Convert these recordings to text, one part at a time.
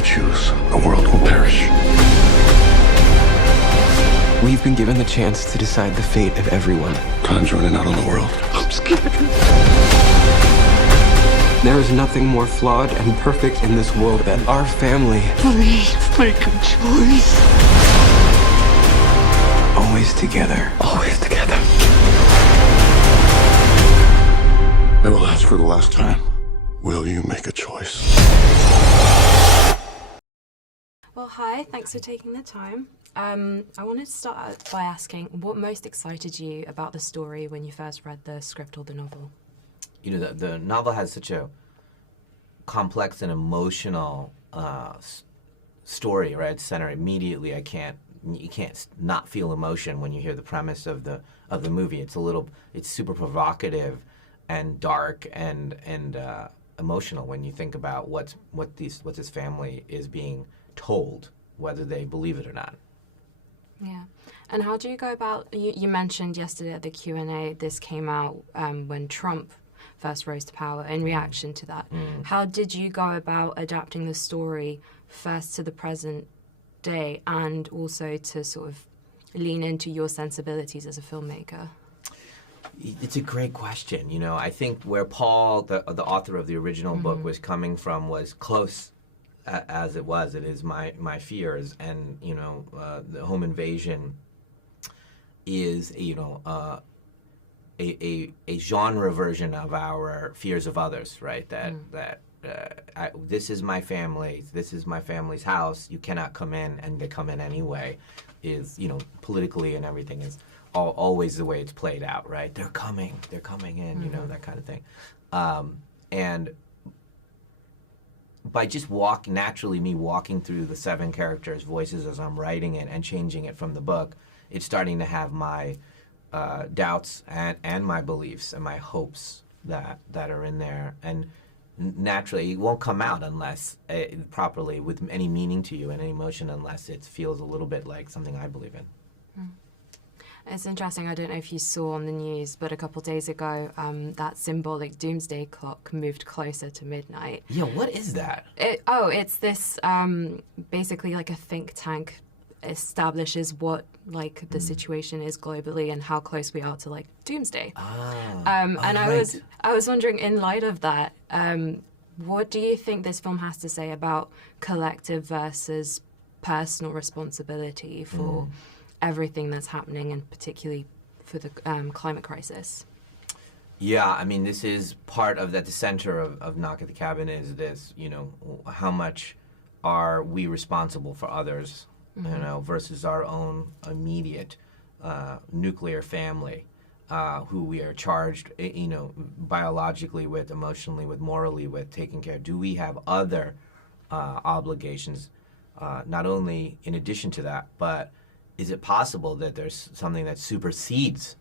to choose, the world will perish. We've been given the chance to decide the fate of everyone. Time's running out on the world. I'm scared. There is nothing more flawed and perfect in this world than our family. Please make a choice. Always together. Always together. I will ask for the last time. Will you make a choice? Well, hi, thanks for taking the time. I wanted to start out by asking what most excited you about the story when you first read the script or the novel? You know, the novel has such a complex and emotional story, right? Center immediately. You can't not feel emotion when you hear the premise of the movie. It's super provocative and dark and emotional when you think about what this family is being told, whether they believe it or not. Yeah. And how do you go about, you mentioned yesterday at the Q&A, this came out when Trump first rose to power in reaction to that. How did you go about adapting the story first to the present day and also to sort of lean into your sensibilities as a filmmaker? It's a great question. You know, I think where Paul, the author of the original book, was coming from was close as it was. It is my fears, and you know, the home invasion is a genre version of our fears of others, right? This is my family. This is my family's house. You cannot come in, and they come in anyway. Is, you know, politically and everything is always the way it's played out, right? They're coming in, you know, that kind of thing. And by just me walking through the 7 characters' voices as I'm writing it and changing it from the book, it's starting to have my doubts and my beliefs and my hopes that are in there. And naturally, it won't come out unless properly with any meaning to you and any emotion, unless it feels a little bit like something I believe in. It's interesting, I don't know if you saw on the news, but a couple days ago, that symbolic doomsday clock moved closer to midnight. Yeah, what is that? It's this, basically like a think tank establishes what like the situation is globally and how close we are to like doomsday. Right. I was wondering, in light of that, what do you think this film has to say about collective versus personal responsibility for everything that's happening, and particularly for the climate crisis? Yeah, I mean, this is part of that. The center of Knock at the Cabin is this, you know, how much are we responsible for others, you know, versus our own immediate nuclear family, who we are charged, you know, biologically with, emotionally with, morally with, taking care. Do we have other obligations, not only in addition to that, but is it possible that there's something that supersedes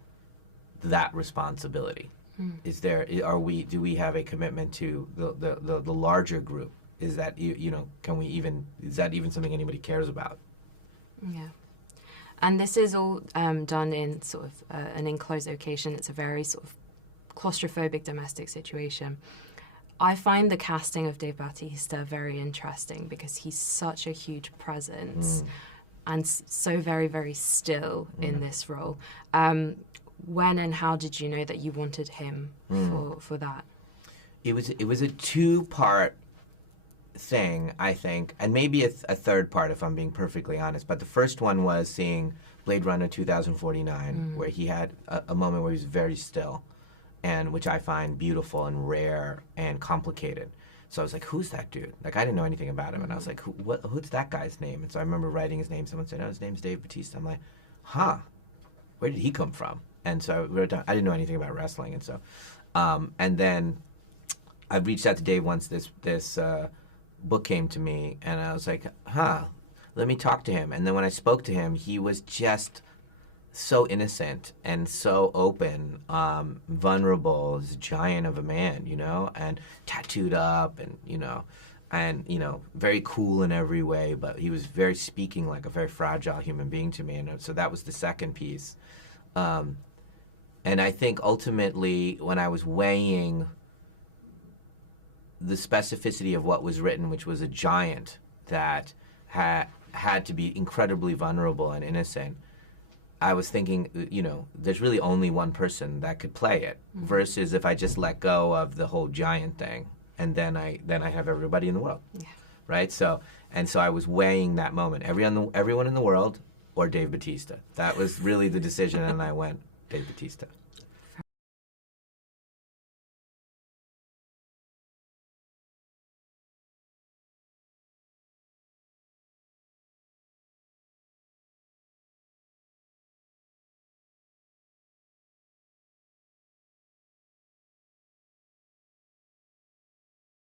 that responsibility? Do we have a commitment to the larger group? Is that, you know, is that even something anybody cares about? Yeah. And this is all done in sort of an enclosed location. It's a very sort of claustrophobic domestic situation. I find the casting of Dave Bautista very interesting because he's such a huge presence and so very, very still in this role. When and how did you know that you wanted him for that? It was a 2-part thing, I think, and maybe a third part if I'm being perfectly honest. But the first one was seeing Blade Runner 2049, where he had a moment where he was very still, and which I find beautiful and rare and complicated. So I was like, who's that dude? Like, I didn't know anything about him. And I was like, who's that guy's name? And so I remember writing his name. Someone said, oh, his name's Dave Bautista. I'm like, huh, where did he come from? And so I wrote down, I didn't know anything about wrestling. And so, and then I reached out to Dave once this book came to me. And I was like, huh, let me talk to him. And then when I spoke to him, he was just so innocent and so open, vulnerable, this giant of a man, you know, and tattooed up and, you know, very cool in every way, but he was very speaking like a very fragile human being to me. And so that was the second piece. And I think ultimately when I was weighing the specificity of what was written, which was a giant that had to be incredibly vulnerable and innocent, I was thinking, there's really only one person that could play it, versus if I just let go of the whole giant thing, and then I have everybody in the world, right? So I was weighing that moment, everyone in the world or Dave Bautista. That was really the decision, and I went Dave Bautista.